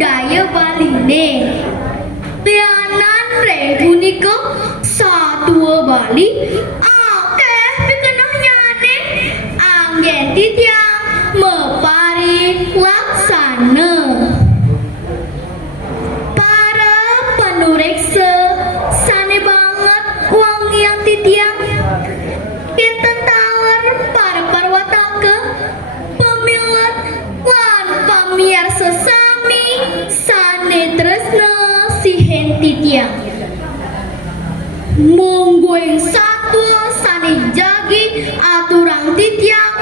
budaya Baline. Tianan re punika satua Bali akeh pikenahnyane anggen titiang mepari laksana. Para panureksa sane banget wong yang titiang kinten taler para parwataka pamilat lan pamiarsa sami sane tresna sihen titiang. Monggo ing satwa sane jagi aturang titiang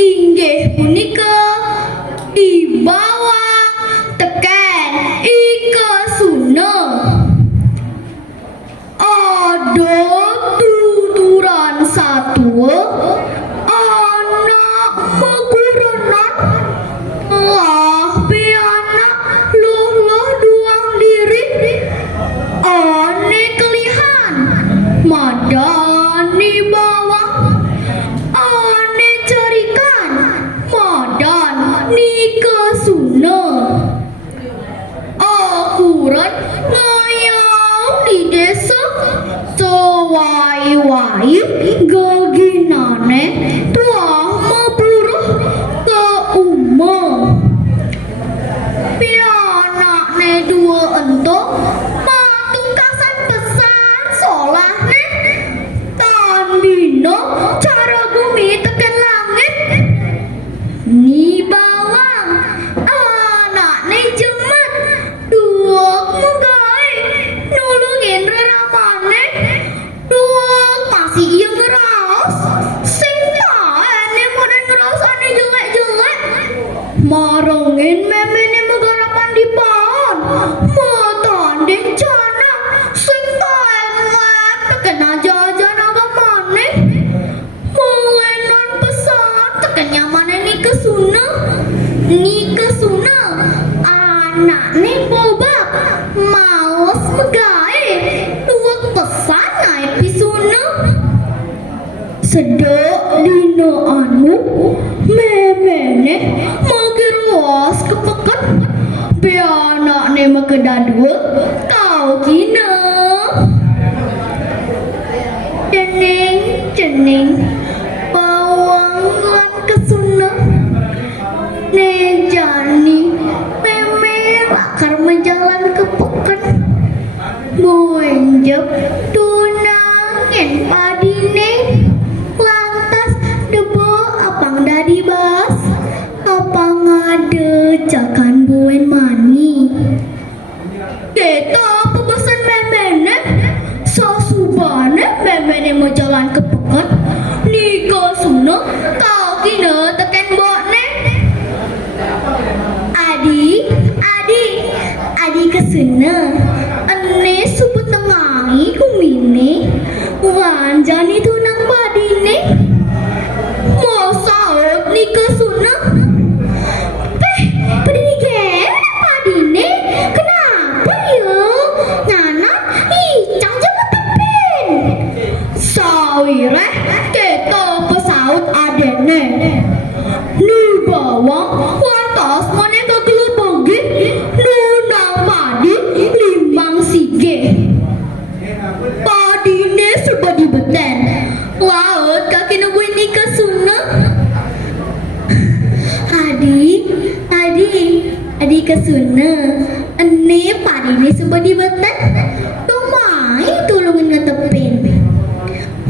inggih punika dibawa teken ikesuna. Ada tuturan satwa anak meguranan lah pianak loh duang diri ane kelihan madani bawang ane carikan madan nikesuna. Akurat ngayau di desa sewai-wai gaginane tuah maburuh ke umum. Pianakne dua entuk matungkasan pesan solahne tandino cara bumi tekan langit. Ni bawang anakne jemet duok mugai nulungin reramane duok masih iya ngeraos sing taene modern ngerasane jelek-jelek marengin memene megarapan di paon matanding cana sing taen tekena jajan agamane mulenan pesan teken nyamane nikesuna anakne bobak males megae duok pesan nae pisuna. Sedok dina anu memene magir was kepeken pianakne makedadua tau kina cening bawang lan kesuna nejani meme lakar menjalan kepeken muenjep tunangin padine lantas debo apang dadi bas apang ada jakan buen mani kita pebesan memene sasubane memene mau jalan kepeken nika suna tau kina teken bokne adi kesuna ene subut tengahi kumine wanjani tunang badine mau saut nika suna padine gere padine kenapa ya nyana icang jangan tepin sawire kita pesaut adene ni bawang lantas mana kegelebagi nunang padi limbang sige padine serba dibeten laut kaki nungguin nikah suna adi kesuna ene padine serba dibeten tumai tulungin ngetepin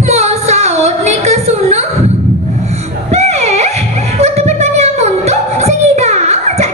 mau saut nikah suna ngetepin banyak untuk sing idang aja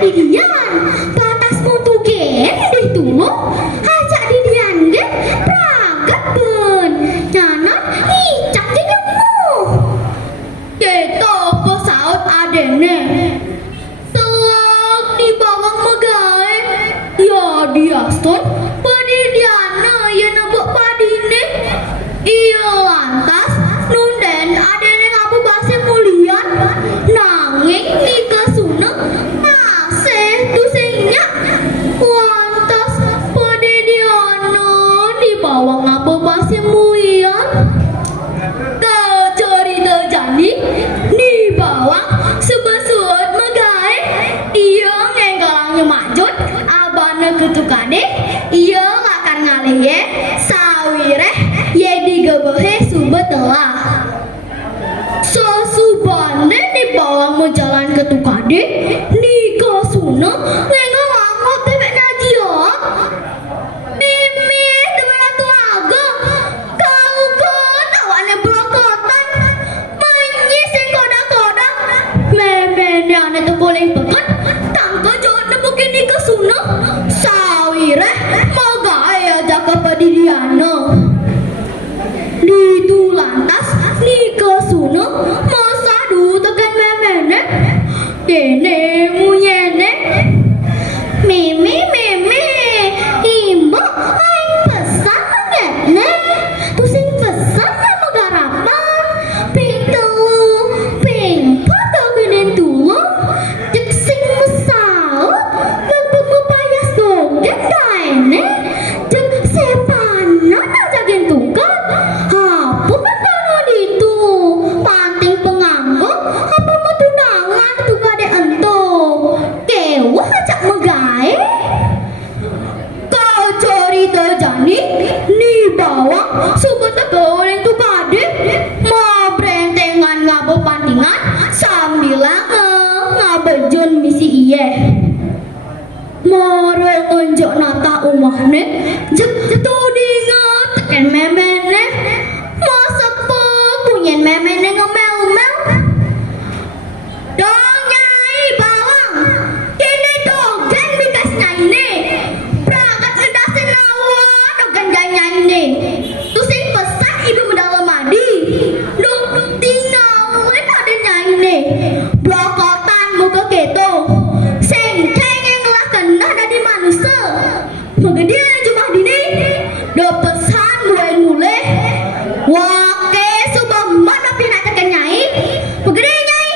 mau jalan ke tukade nikah suna nengok angkot tebek naji ya. Mimi temen atu aga kau tawane blokotan menyi sing kodak-kodak memene ane tu boleh peket tangka jod nebukin nikah suna sawire moga aja kepadiriana di tu lantas nikah suna masa du tekan memene kene munyene mimi imbo aing pesan ngetne tu sing pesan sama garapan pintu patau geden tulung cek sing mesaut bebek mepayas dongeng daene cek sepana jagen tukang apa makanan itu panting penganggo apa mau tunangan tukade ento kewah acak megae kau cari terjani ni bawang suka tegoleng tu kade mau berentengan ngabo pantingan sambil ngabejon misi iye moro ngonjok nata umahne jek tudinga teken memene masa po punyen memene ngomel-mel dong nyai bawang ini dogen bikas nyai ne pragat ngedasin lawa dogen nyai ne tu sing pesan ibu mendalam madi dong tinggal ada nyai ne blokotan muka keto sing kengeng lah kena dari manusia magadi cuma dini do pesan gue mulai wake subang mana pindah ke nyai magadi nyai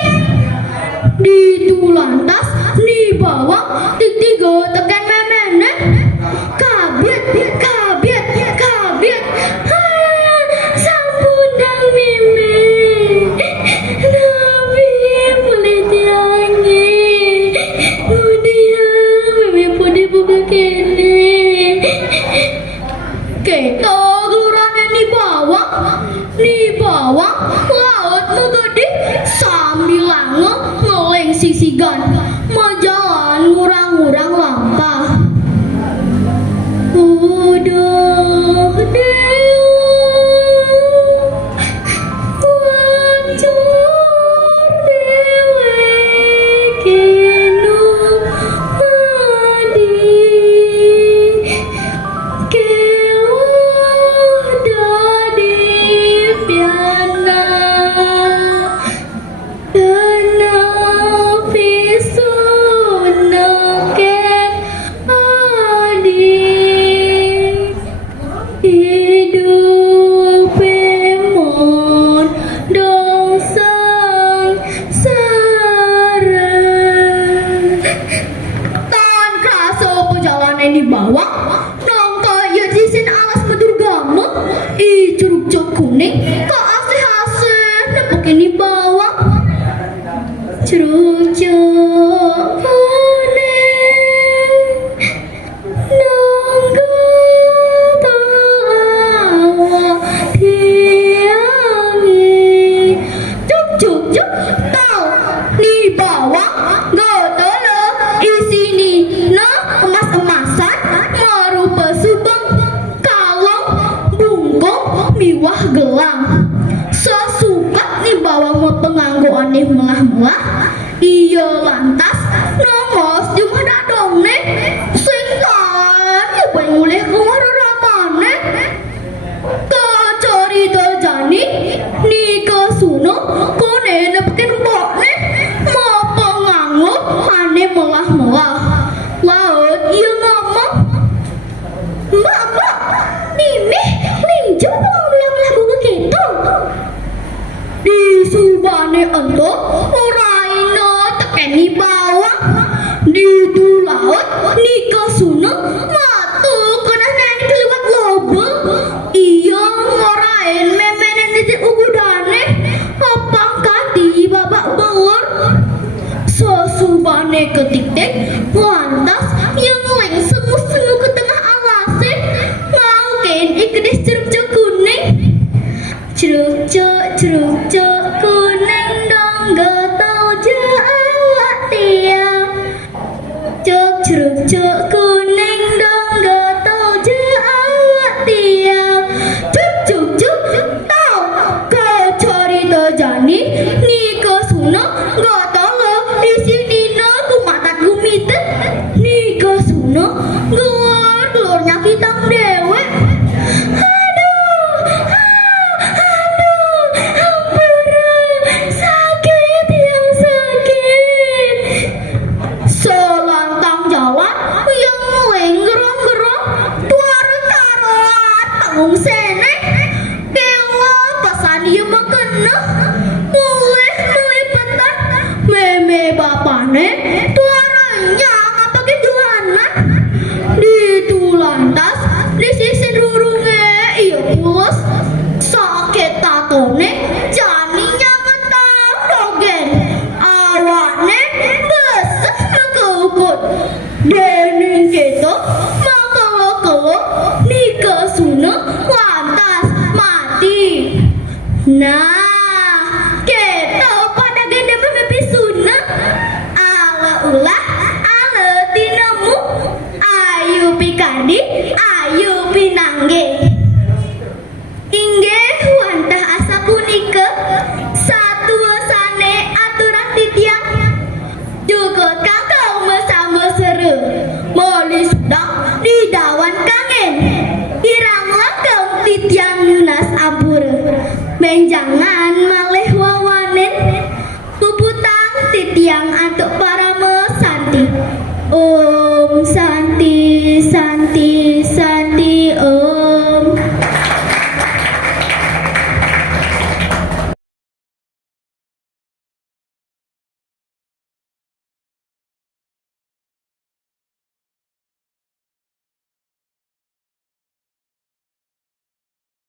di tu lantas ni bawang tiga tekan memene kabiet sampun mimi nabi boleh tiangi kemudian mimi pudi buka kene keto kelurahan ni bawang laut megede sambil ngeleng sisigan majalan ngurang-ngurang lampah udah hidup emon dong sang sara tan kaso perjalanan di bawah nong kaya jisin alas medurgama i curug cok kuning ka asih-asih nepekin di bawah curug cok miwah gelang sesukat nih bawang mau penganggo aneh melah-melah iya lantas nongos jumlah dadong nih singkan nyubai mulai keluar ramane kacori terjani nikah suno kone nepekin mbok nih mau penganggo aneh melah-melah laut iya ngomong mbak mimi linjau di subane ento oraino tekeni bawah di du laut nikah suna matu kena nyanyi keliwat lobel iya ngorain memenen di ugudane apakah di babak belur sesubane ketik-tik lantas yang leng sengu-sengu ke tengah alasnya ngaukin ikedes ceruk-ceruk kuning ceruk-ceruk kuning dong gak tau Cuk kuning dong gatal je awak tiang. Cuk tau kau cari tojani nika suna gatal di sini no kumatat gumite nika suna gawar telurnya kita dewek. Sakit yang sakit. Selantang jalan yang lenggerong-gerong tuar-taruan tanggung sene dewa pesan dia makena mulai melipetan meme bapane tuaranya ngapake dolanan di tulantas di sisi rurunge iya pulas sakit tatone janinya ngetang dogen awane besek mekukut dening kita makelo-kelo nika suna lantas mati. Nah kita pada gede mimpi suna ala ulah ala tinamu ayu pikandi